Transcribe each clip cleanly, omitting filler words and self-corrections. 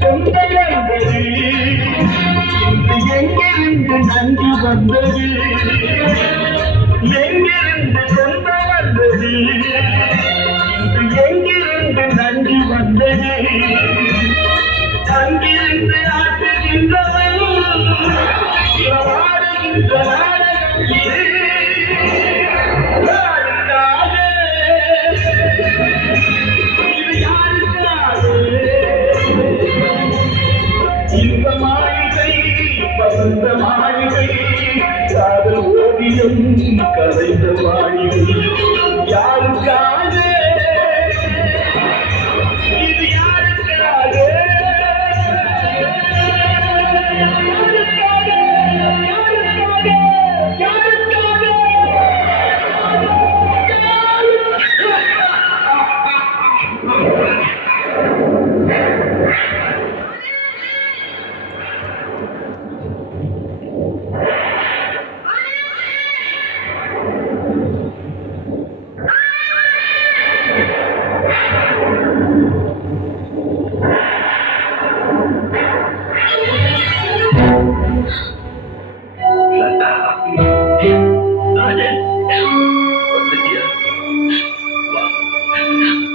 சொந்த வந்தது இன்று எங்கிருந்து நன்றி வந்தது எங்கிருந்து சொந்த வந்தது இன்று எங்கிருந்து நன்றி வந்தது அங்கிருந்து ஆட்டுகின்றவன் ஆடுகின்ற நாடகம் இது யாருக்காக இந்த மாளிகை வசந்த மாளிகை காதல் ஓவியம் கலைந்த மாளிகை யாருக்காக இது யாருக்காக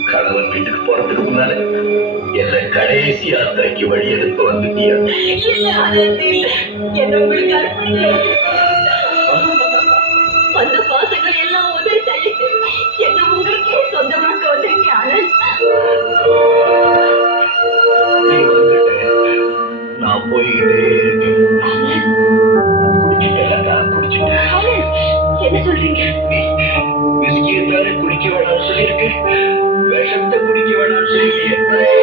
கணவன் வீட்டுக்கு போறதுக்கு முன்னால என்ன கடைசி யாத்திரைக்கு வழி எடுத்து வந்துட்டியா? என்ன உங்களுக்கு அர்ப்பணிக்க அந்த பாசங்கள் எல்லாம் உதவி தள்ளிட்டு என்ன உங்களுக்கே சொந்தமாக்க வந்திருக்கேன். நீ வந்துட்ட, நான் போய்கிட்டே இருக்கேன். குடிச்சிட்டேன். என்ன சொல்றீங்க? விஸ்கியத்தானே குடிக்க வேணாம் சொல்லியிருக்கேன், விஷத்தை குடிக்க வேணாம் சொல்லியிருக்கேன்.